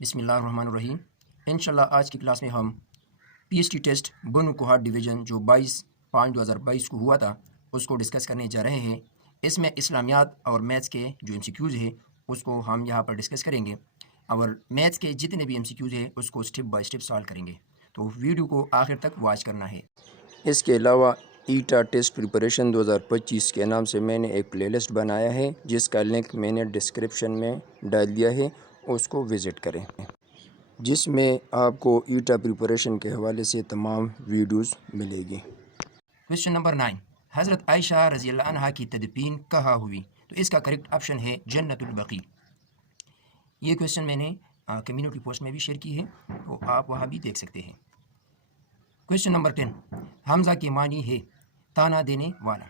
बिस्मिल्लाहिर्रहमानिर्रहीम। इंशाल्लाह आज की क्लास में हम पीएचडी टेस्ट बनु कोहाट डिवीज़न जो 22/5/2022 को हुआ था उसको डिस्कस करने जा रहे हैं। इसमें इस्लामियात और मैथ्स के जो एमसीक्यूज़ है उसको हम यहाँ पर डिस्कस करेंगे और मैथ्स के जितने भी एमसीक्यूज़ है उसको स्टेप बाय स्टेप सॉल्व करेंगे, तो वीडियो को आखिर तक वॉच करना है। इसके अलावा ईटा टेस्ट प्रिपरेशन 2025 के नाम से मैंने एक प्लेलिस्ट बनाया है जिसका लिंक मैंने डिस्क्रिप्शन में डाल दिया है, उसको विज़िट करें, जिसमें आपको ईटा प्रिपरेशन के हवाले से तमाम वीडियोस मिलेगी। क्वेश्चन नंबर 9, हज़रत आयशा रज़ियल्लाहु अन्हा की तदफीन कहाँ हुई? तो इसका करेक्ट ऑप्शन है जन्नतुल बकी। ये क्वेश्चन मैंने कम्युनिटी पोस्ट में भी शेयर की है, तो आप वहाँ भी देख सकते हैं। क्वेश्चन नंबर 10, हमज़ा के मानी है ताना देने वाला।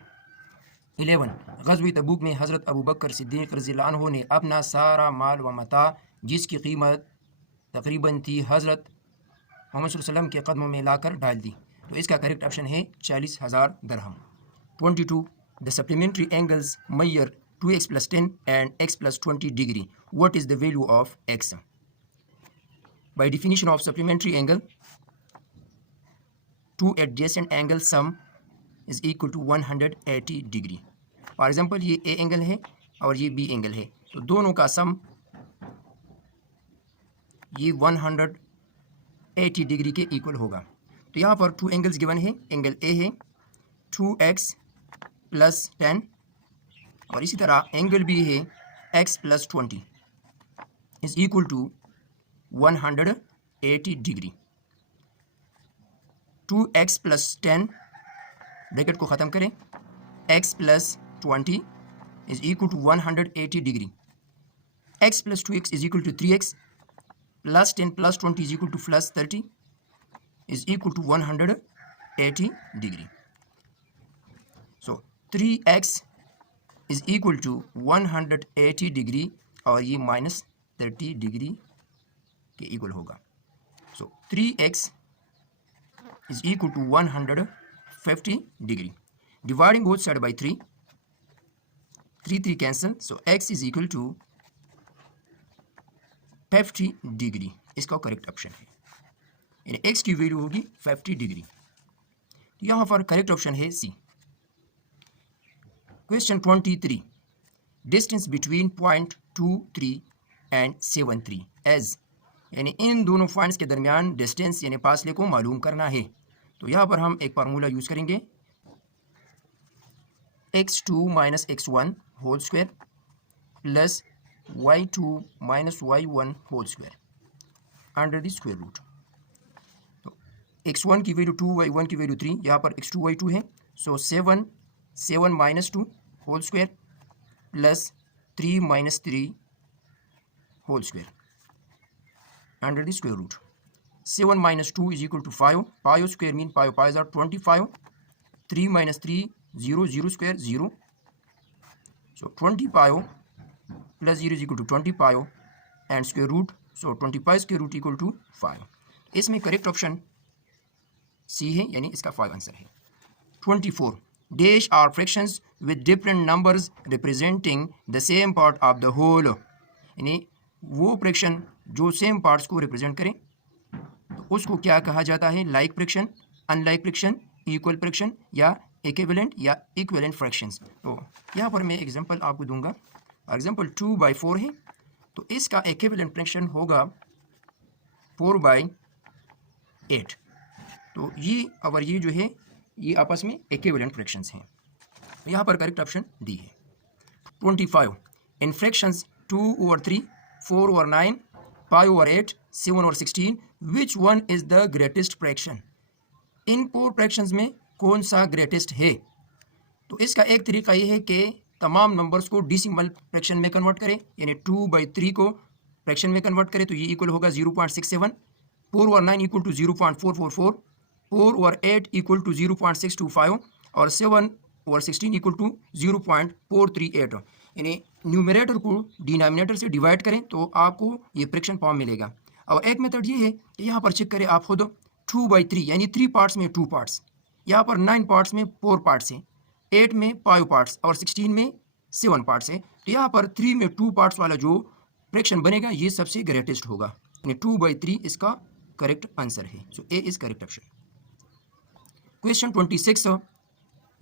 11, ग़ज़वे तबूक में हज़रत अबू बकर सिद्दीक़ रज़ियल्लाहु अन्हु ने अपना सारा माल व मता जिसकी कीमत तकरीबन थी हज़रत मोहम्मद सल्लल्लाहु अलैहि वसल्लम के कदमों में लाकर डाल दी। तो इसका करेक्ट ऑप्शन है 40,000 दरहम। 22, the supplementary angles measure 2x + 10 and x + 20 degree, what is the value of x? By definition of supplementary angle, two adjacent angle sum is equal to 180 degree. For example ये A angle है और ये B angle है, तो दोनों का सम ये 180 degree के इक्वल होगा। तो यहाँ पर टू एंगल्स गिवन है, एंगल ए है 2x + 10 और इसी तरह एंगल बी है x + 20 is equal to 180 degree. 2x + 10 bracket को ख़त्म करें, x + 20 is equal to 180 degree. x + 2x is equal to 3x + 10 + 20 is equal to +30 is equal to 180 degree. So 3x is equal to 180 degree और ये -30 degree के equal होगा। सो 3x is equal to 150 degree. Dividing both side by 3, 3 cancel, so x is equal to 50 degree. इसका correct option है, यानी x की value होगी 50 degree. तो यहाँ पर करेक्ट ऑप्शन है C. Question 23, distance between point 23 and 73 as, यानी इन दोनों पॉइंट्स के दरमियान डिस्टेंस यानी फासले को मालूम करना है। तो यहाँ पर हम एक फार्मूला यूज़ करेंगे, x2 - x1 whole square plus y2 - y1 whole square under the square root. तो x1 की वैल्यू 2, y1 की वैल्यू 3, यहाँ पर x2 y2 है, so 7 - 2 whole square plus 3 - 3 whole square under the square root. 7 - 2 is equal to 5. Pi square mean pi pi's are 25. 3 - 3 0 0 square 0. So 20 pi plus 0 is equal to 20 pi and square root. So 20 pi square root equal to 5. इसमें correct option C है, यानी इसका 5 answer है। 24, dash are fractions with different numbers representing the same part of the whole, यानी वो fraction जो same parts को represent करें उसको क्या कहा जाता है? Like fraction, unlike fraction, equal fraction या इक्विवेलेंट या इक्विवेलेंट फ्रैक्शंस। तो यहाँ पर मैं एग्जांपल आपको दूंगा। एग्जांपल 2/4 है, तो इसका इक्विवेलेंट फ्रैक्शन होगा 4/8। तो ये और ये जो है ये आपस में इक्विवेलेंट फ्रैक्शंस हैं। तो यहाँ पर करेक्ट ऑप्शन डी है। 25, in fractions 2/3, 4/9, 5/8, 7/16, which one is the greatest fraction? इन 4 फ्रैक्शंस में कौन सा ग्रेटेस्ट है? तो इसका एक तरीका ये है कि तमाम नंबर्स को डेसिमल फ्रैक्शन में कन्वर्ट करें, यानी 2/3 को फ्रैक्शन में कन्वर्ट करें तो ये इक्वल होगा 0.67, 4/9 इक्वल टू 0.444, 4/8 इक्वल टू 0.625 और 7/16 इक्वल टू 0.438। यानी न्यूमरेटर को डिनोमिनेटर से डिवाइड करें तो आपको ये फ्रैक्शन फॉर्म मिलेगा। और एक मेथड ये है कि यहाँ पर चेक करें आप खुद, 2/3 यानी 3 पार्ट्स में 2 पार्ट्स, यहाँ पर 9 पार्ट्स में 4 पार्ट्स हैं, 8 में 5 पार्ट्स और 16 में 7 पार्ट्स हैं। तो यहाँ पर 3 में 2 पार्ट्स वाला जो फ्रैक्शन बनेगा ये सबसे ग्रेटेस्ट होगा। यानी 2/3 इसका करेक्ट आंसर है। सो ए इज करेक्ट ऑप्शन। क्वेश्चन 26,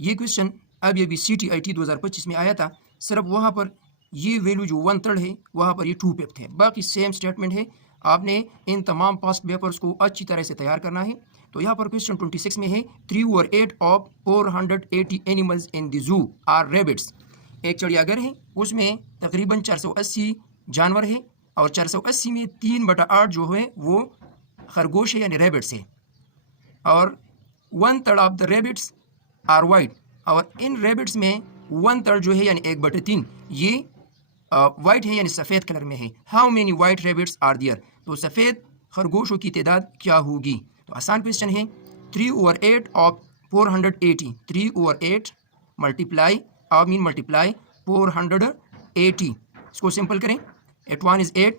ये क्वेश्चन अब ये भी CTIT 2025 में आया था। सिर्फ वहाँ पर ये वैल्यू जो 1/3 है वहाँ पर ये 2/5 है, बाकी सेम स्टेटमेंट है। आपने इन तमाम पास्ट पेपर्स को अच्छी तरह से तैयार करना है। तो यहाँ पर क्वेश्चन 26 में है 3/8 of 480 animals in the zoo are rabbits. एक चिड़ियाघर है, उसमें तकरीबन 480 जानवर है और 480 में 3/8 जो है वो खरगोश है यानी रैबिट्स है, और 1/3 of the rabbits are white, और इन रैबिट्स में 1/3 जो है यानी 1/3 ये वाइट है यानी सफ़ेद कलर में है। How many white rabbits are there, तो सफ़ेद खरगोशों की तादाद क्या होगी। तो आसान क्वेश्चन है। 3/8 ऑफ 480, 3/8 मल्टीप्लाई आप मीन मल्टीप्लाई 480, इसको सिंपल करें। 8 1 इज़ 8,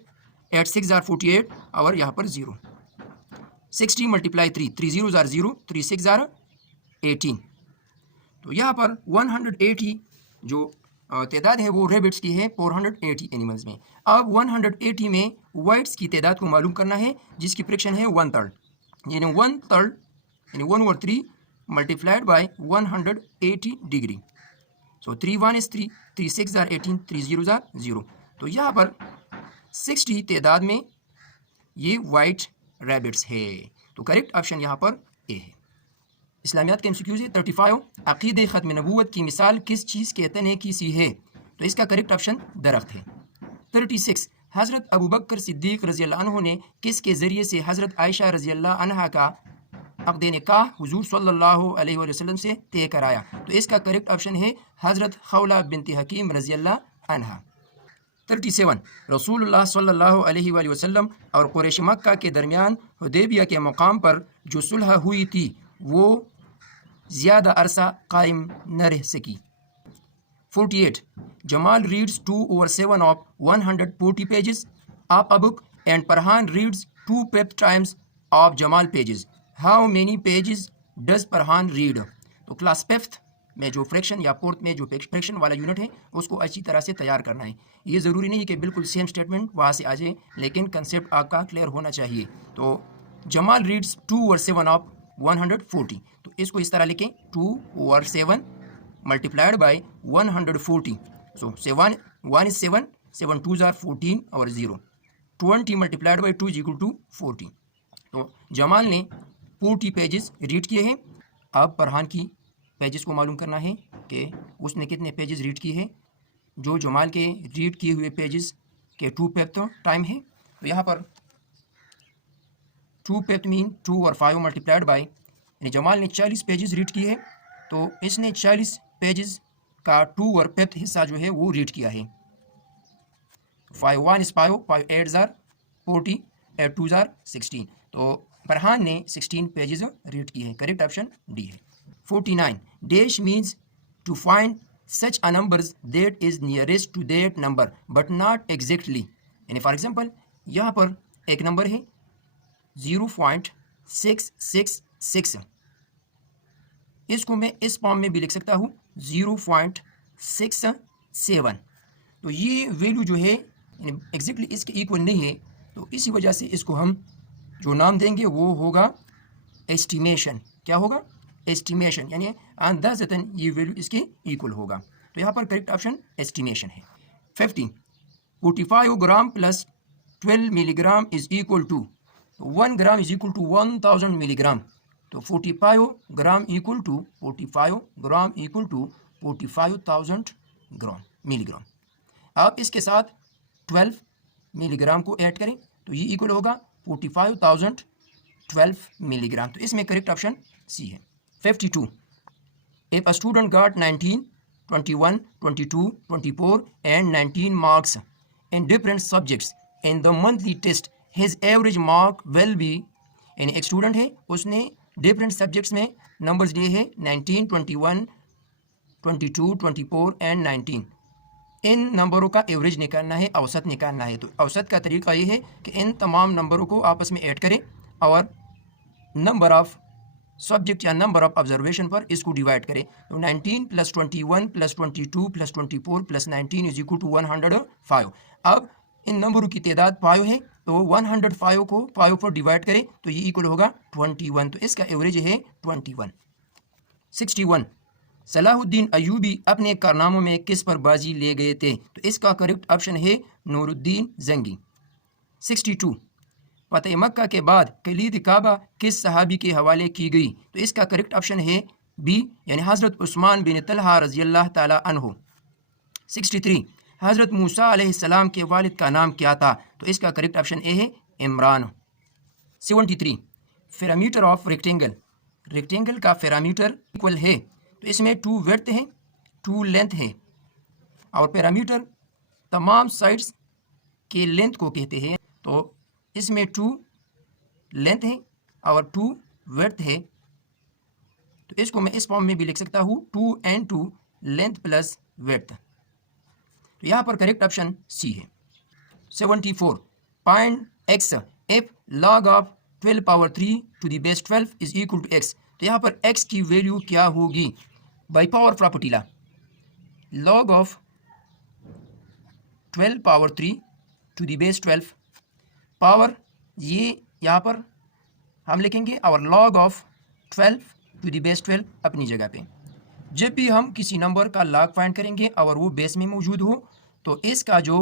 8 6 आर 48 और यहाँ पर 0। 60 मल्टीप्लाई 3, 3 0 आर 0, 3 6 आर 18। तो यहाँ पर 180 जो तादाद है वो रेबिट्स की है 480 एनिमल्स में। अब 180 में वाइट्स की तादाद को मालूम करना है, जिसकी फ्रैक्शन है 1/3, यानी 1/3 यानी 1/3 multiplied by 180 degree. So 3 1 is 3, 3 6 are 18, 3 0 are 0। तो यहाँ पर 60 तादाद में ये वाइट रैबिट्स है, तो करेक्ट ऑप्शन यहाँ पर ए है। इस्लामियात के MCQs है 35, अक़ीदे ख़त्म नबूवत की मिसाल किस चीज़ के तने की सी है, तो इसका करेक्ट ऑप्शन दरख्त है। 36, हज़रत अबू बकर सिद्दीक़ रज़ी अल्लाह अन्हु ने किसके ज़रिए से हज़रत आयशा रज़ी अल्लाह अन्हा का अक़द निकाह हुज़ूर सल्लल्लाहु अलैहि वसल्लम से तय कराया, तो इसका करेक्ट ऑप्शन है हज़रत खौला बिनत हकीम रज़ी अल्लाह अन्हा। 37, रसूलुल्लाह सल्लल्लाहु अलैहि वसल्लम और कुरैश मक्का के दरमियान हुदैबिया के मकाम पर जो सुलह हुई थी वो ज़्यादा अरसा कायम न रह सकी। 48, Jamal reads 2/7 of 140 pages of a book and Farhan reads 2/5 times of Jamal pages. How many pages does Farhan read. तो क्लास 5th में जो फ्रैक्शन या 4th में जो फ्रैक्शन वाला यूनिट है उसको अच्छी तरह से तैयार करना है। ये ज़रूरी नहीं है कि बिल्कुल सेम स्टेटमेंट वहाँ से आ जाए, लेकिन कंसेप्ट आपका क्लियर होना चाहिए। तो जमाल रीड्स 2/7 ऑफ 140, तो इसको इस तरह लिखें 2/7 multiplied by 140। So 7 1 is 7, 7 2 are 14 और 0, 20 multiplied by 2 is equal to 40। तो जमाल ने 40 पेजेस रीड किए हैं। अब फरहान की पेजेस को मालूम करना है कि उसने कितने पेजेस रीड किए हैं। जो जमाल के रीड किए हुए पेजेस के 2/5 टाइम है, तो यहाँ पर 2/5 मीन 2 और 5 मल्टीप्लाइड बाय, यानी जमाल ने 40 पेजेस रीड किए हैं, तो इसने 40 पेजेस का 2 और 5 हिस्सा जो है वो रीड किया है। 5 1 इज 5, 5 8 आर 40, 8 2 आर 16, तो फरहान ने 16 पेजेस रीड किए हैं। करेक्ट ऑप्शन डी है। 49, dash means to find such a numbers that is nearest to that number but not exactly. यानी फॉर एग्जांपल यहाँ पर एक नंबर है 0.666, इसको मैं इस फॉर्म में भी लिख सकता हूँ 0.67। तो ये वैल्यू जो है एग्जैक्टली इसके इक्वल नहीं है, तो इसी वजह से इसको हम जो नाम देंगे वो होगा एस्टिमेशन। क्या होगा? एस्टिमेशन, यानी अंदाज़तन ये वैल्यू इसके इक्वल होगा। तो यहाँ पर करेक्ट ऑप्शन एस्टिमेशन है। 50, 45 gram plus 12 milligram is equal to 1 gram is equal to 1000 milligram. तो 45 gram equal to 45 gram equal to 45,000 gram milligram. आप इसके साथ 12 मिलीग्राम को ऐड करें तो ये इक्वल होगा 45,012 मिलीग्राम। तो इसमें करेक्ट ऑप्शन सी है। 52, if a student got 19, 21, 22, 24 and 19 marks in different subjects in the monthly test, his average mark will be, यानी एक स्टूडेंट है उसने डिफरेंट सब्जेक्ट्स में नंबर्स लिए हैं 19, 21, 22, 24 एंड 19। इन नंबरों का एवरेज निकालना है, औसत निकालना है। तो औसत का तरीका ये है कि इन तमाम नंबरों को आपस में ऐड करें और नंबर ऑफ सब्जेक्ट या नंबर ऑफ ऑब्जर्वेशन पर इसको डिवाइड करें। तो 19 + 21 + 22 + 24 + 19 इज इक्वल टू 105। अब इन नंबरों की तादाद 5 है, तो 105 को 5 पर डिवाइड करें तो ये इक्वल होगा 21, तो इसका एवरेज है 21। 61 सलाहुद्दीन अयूबी अपने कारनामों में किस पर बाजी ले गए थे, तो इसका करेक्ट ऑप्शन है नूरुद्दीन जंगी। 62 फतेह मक्का के बाद कलीद काबा किस सहाबी के हवाले की गई, तो इसका करेक्ट ऑप्शन है बी यानी हज़रत उस्मान बिन तलहा रज़ी अल्लाह ताला अन्हु। 63 हज़रत मूसा अलैहिस्सलाम के वालिद का नाम क्या था, तो इसका करेक्ट ऑप्शन ए है Imran. 73 parameter of rectangle, rectangle का पैरामीटर इक्वल है, तो इसमें 2 विड्थ है 2 लेंथ है, और पैरामीटर तमाम साइड्स के लेंथ को कहते हैं, तो इसमें 2 लेंथ है और 2 विड्थ है, तो इसको मैं इस फॉर्म में भी लिख सकता हूँ 2 and 2 लेंथ प्लस विड्थ, तो यहाँ पर करेक्ट ऑप्शन सी है। 74 find X if log of 12 power 3 to the base 12 is equal to X, तो यहाँ पर x की वैल्यू क्या होगी, by power property law log of 12 power 3 to the base 12 power, ये यहाँ पर हम लिखेंगे और log of 12 to the base 12 अपनी जगह पे। जब भी हम किसी नंबर का log फाइंड करेंगे और वो बेस में मौजूद हो, तो इसका जो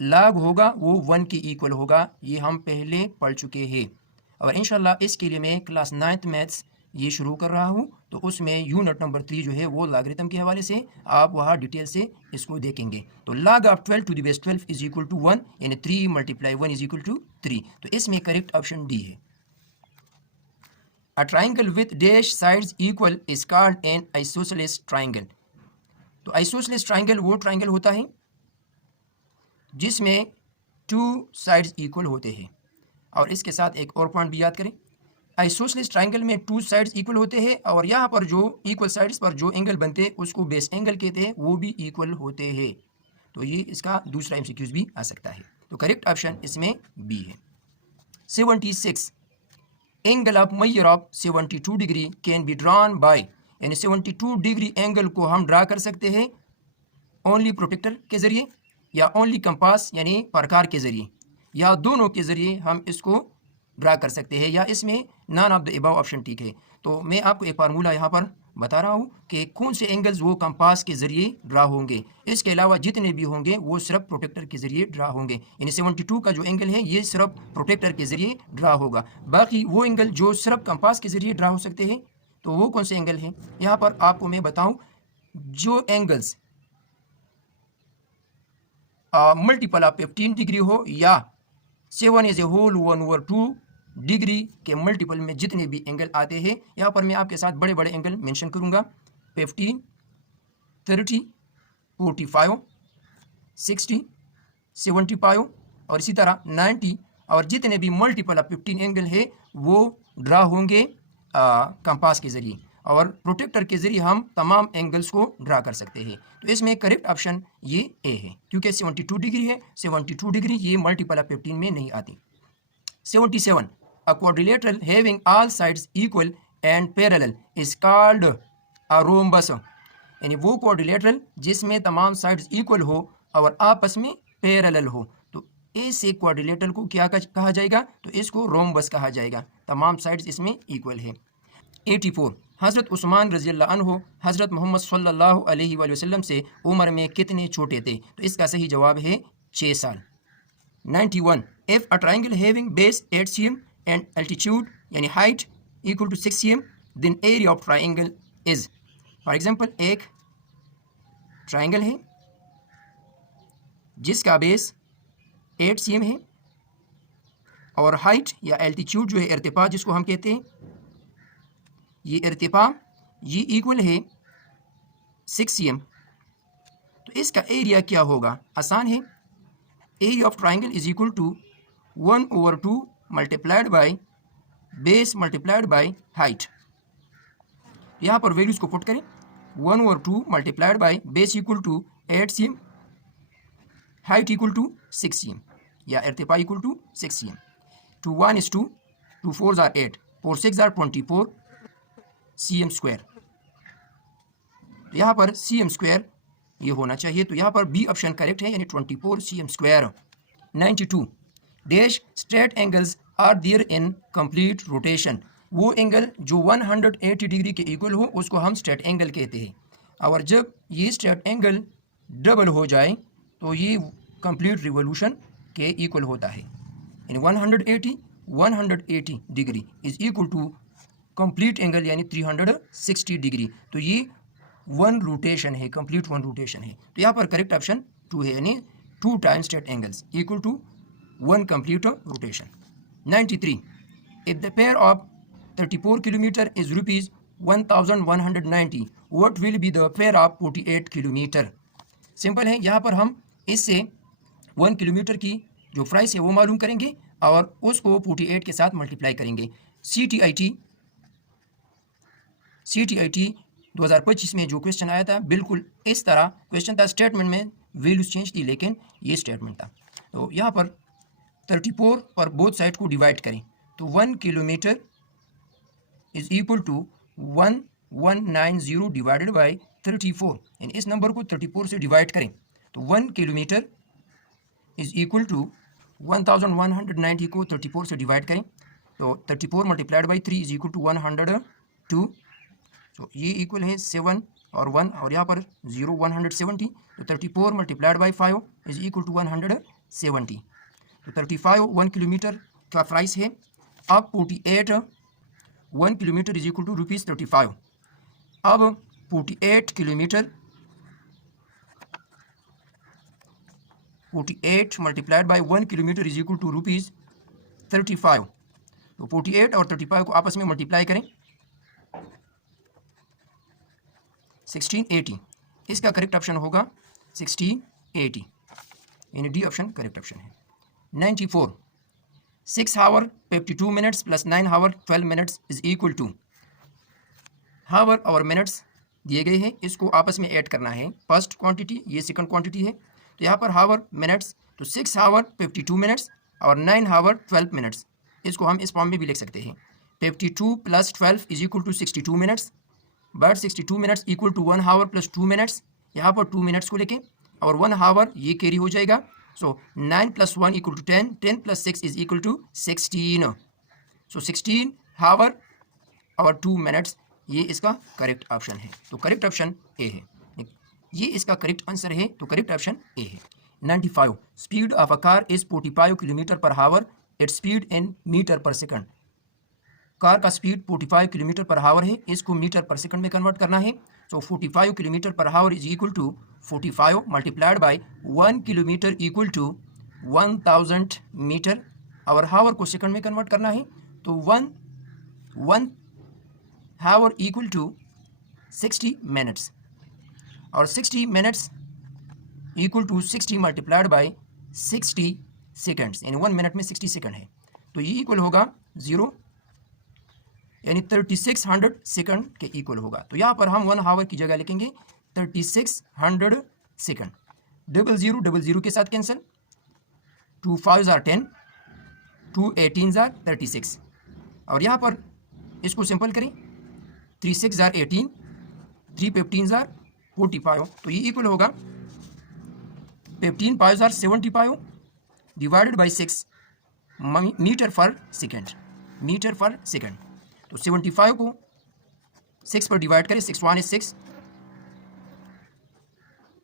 log होगा वो 1 के इक्वल होगा, ये हम पहले पढ़ चुके हैं। और इंशाल्लाह इसके लिए मैं क्लास 9th मैथ्स ये शुरू कर रहा हूँ, तो उसमें यूनिट नंबर 3 जो है वो लॉगरिथम के हवाले से आप वहाँ डिटेल से इसको देखेंगे। तो log of 12 to the base 12 is equal to 1 यानी 3 × 1 इज इक्वल टू 3, तो इसमें करेक्ट ऑप्शन डी है। A triangle with dash sides equal is called an isosceles triangle, तो आइसोसेलेस ट्राइंगल वो ट्राइंगल होता है जिसमें 2 साइड्स इक्वल होते हैं। और इसके साथ एक और पॉइंट भी याद करें, आइसोसेलेस ट्राइंगल में 2 साइड्स इक्वल होते हैं, और यहाँ पर जो इक्वल साइड्स पर जो एंगल बनते हैं उसको बेस एंगल कहते हैं, वो भी इक्वल होते हैं। तो ये इसका दूसरा एमसीक्यूज भी आ सकता है, तो करेक्ट ऑप्शन इसमें बी है। 76 angle of measure of 72 degree can be drawn by, यानी 72 डिग्री एंगल को हम ड्रा कर सकते हैं ओनली प्रोटेक्टर के ज़रिए या ओनली कंपास यानी प्रकार के ज़रिए, या दोनों के ज़रिए हम इसको ड्रा कर सकते हैं, या इसमें none of the above option ठीक है। तो मैं आपको एक फार्मूला यहाँ पर बता रहा हूँ कि कौन से एंगल्स वो कंपास के ज़रिए ड्रा होंगे, इसके अलावा जितने भी होंगे वो सिर्फ प्रोटेक्टर के ज़रिए ड्रा होंगे। यानी 72 का जो एंगल है ये सिर्फ प्रोटेक्टर के ज़रिए ड्रा होगा, बाकी वो एंगल जो सिर्फ कंपास के ज़रिए ड्रा हो सकते हैं, तो वो कौन से एंगल हैं। यहाँ पर आपको मैं बताऊँ, जो एंगल्स मल्टीपल ऑफ 15 डिग्री हो या 7 एज ए होल 1/2 डिग्री के मल्टीपल में जितने भी एंगल आते हैं, यहाँ पर मैं आपके साथ बड़े बड़े एंगल मेंशन करूँगा, 15, 30, 45, 60, 75 और इसी तरह 90, और जितने भी मल्टीपल ऑफ 15 एंगल है वो ड्रा होंगे कंपास के ज़रिए, और प्रोटेक्टर के ज़रिए हम तमाम एंगल्स को ड्रा कर सकते हैं। तो इसमें करेक्ट ऑप्शन ये ए है, क्योंकि 72 डिग्री है, 72 डिग्री ये मल्टीपल ऑफ 15 में नहीं आती। 77 अ quadrilateral having all sides equal and parallel is called a rhombus, यानी वो क्वाड्रिलेटरल जिसमें तमाम साइड्स इक्वल हो और आपस में पैरेलल हो, तो ऐसे क्वाड्रिलेटरल को क्या कहा जाएगा, तो इसको रोम्बस कहा जाएगा, तमाम साइड्स इसमें इक्वल है। 84 हज़रत उस्मान रज़ी अल्लाह अन्हु हज़रत मोहम्मद सल्लल्लाहु अलैहि वसल्लम से उम्र में कितने छोटे थे, तो इसका सही जवाब है 6 साल। 91 if a triangle having base 8 cm and altitude यानी height equal to 6 cm then area of triangle is, for example एक ट्राइंगल है जिसका बेस 8 cm है और हाइट या एल्टीट्यूड जो है इर्तिफा जिसको हम कहते हैं, ये इर्तिफा ये इक्वल है 6 cm, तो इसका एरिया क्या होगा, आसान है, area of triangle is equal to 1/2 multiplied by base multiplied by height. यहाँ पर वैल्यूज को पुट करें, 1/2 multiplied by base equal to 8 cm, height equal to 6 cm या इर्तिफा equal to 6 cm। 2 1 is 2, 2 4s are 8, 4 6 are 24 cm square, तो यहाँ पर cm square ये होना चाहिए, तो यहाँ पर बी ऑप्शन करेक्ट है, यानी 24 cm square. 92 dash straight angles are there in complete rotation. वो एंगल जो 180 डिग्री के इक्वल हो उसको हम स्ट्रेट एंगल कहते हैं। और जब ये स्ट्रेट एंगल डबल हो जाए तो ये कंप्लीट रिवोल्यूशन के इक्वल होता है। In 180 degree is equal to complete angle यानी 360 डिग्री। तो ये वन रोटेशन है, कंप्लीट वन रोटेशन है। तो यहाँ पर करेक्ट ऑप्शन 2 है, यानी 2 times straight angles equal to 1 complete rotation. 93 if the fare of 34 kilometre is rupees 1190 what will be the fare of 48 kilometre. Simple है, यहाँ पर हम इससे 1 किलोमीटर की जो प्राइस है वो मालूम करेंगे और उसको 48 के साथ मल्टीप्लाई करेंगे। CTIT 2025 में जो क्वेश्चन आया था बिल्कुल इस तरह क्वेश्चन था। स्टेटमेंट में वैल्यूज चेंज थी लेकिन ये स्टेटमेंट था। तो यहाँ पर 34 और बोथ साइड को डिवाइड करें तो 1 kilometre is equal to 1190 divided by 34। यानी इस नंबर को 34 से डिवाइड करें तो 1 किलोमीटर इज इक्वल टू 1190 को 34 से डिवाइड करें तो 34 multiplied by 3 is equal to 102। तो ये इक्वल है 7 और 1 और यहाँ पर 0 170। तो 34 multiplied by 5 is equal to 170। तो 35 1 किलोमीटर का प्राइस है। अब 48 1 किलोमीटर इज इक्वल टू ₹35। अब 48 kilometre 48 multiplied by 1 kilometre is equal to ₹35। तो 48 और 35 को आपस में मल्टीप्लाई करें 1680। इसका करेक्ट ऑप्शन होगा 1680, यानी डी ऑप्शन करेक्ट ऑप्शन है। 94 6 hour 52 minutes plus 9 hour 12 minutes is equal to hour और मिनट्स दिए गए हैं, इसको आपस में ऐड करना है। फर्स्ट क्वांटिटी ये सेकंड क्वांटिटी है। तो यहाँ पर हावर मिनट्स तो 6 आवर 52 मिनट्स और 9 आवर 12 मिनट्स, इसको हम इस फॉर्म में भी लिख सकते हैं 52 plus 12 is equal to 62 minutes. But 62 minutes equal to 1 hour plus 2 minutes. यहाँ पर 2 मिनट्स को लेके और 1 आवर ये कैरी हो जाएगा। So 9 plus 1 equal to 10, 10 plus 6 is equal to 16। So 16 hour और 2 मिनट्स ये इसका करेक्ट ऑप्शन है। तो करेक्ट ऑप्शन ए है, ये इसका करेक्ट आंसर है। तो करेक्ट ऑप्शन ए है। 95 speed of a car is 45 kilometre per hour, its speed in metre per second. Car का स्पीड 45 किलोमीटर पर आवर है, इसको मीटर पर सेकंड में कन्वर्ट करना है। So 45 kilometre per hour is equal to 45 multiplied by 1 kilometre equal to 1000 metre और hour को second में convert करना है। तो 1 आवर इक्वल टू 60 मिनट्स और 60 minutes equal to 60 multiplied by 60 seconds, यानी 1 मिनट में 60 सेकंड है। तो ये इक्वल होगा 0, यानी 3600 सेकंड के इक्वल होगा। तो यहाँ पर हम 1 आवर की जगह लिखेंगे 3600 सेकंड। 00 के साथ कैंसिल, 2 5 are 10, 2 18 are 36 और यहाँ पर इसको सिंपल करें 3 6 are 18, 3 15 are 45। तो ये इक्वल होगा 15 5 are 75 डिवाइडेड बाई 6 मीटर पर सेकेंड, मीटर पर सेकेंड। तो 75 को 6 पर डिवाइड करें, 6 1 is 6,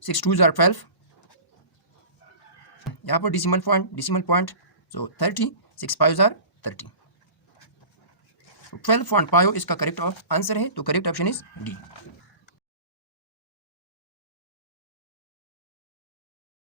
6 2 are 12, यहाँ पर डिसिमल पॉइंट सो 30, 6 5 are 30। 12.5 इसका करेक्ट आंसर है। तो करेक्ट ऑप्शन इज डी।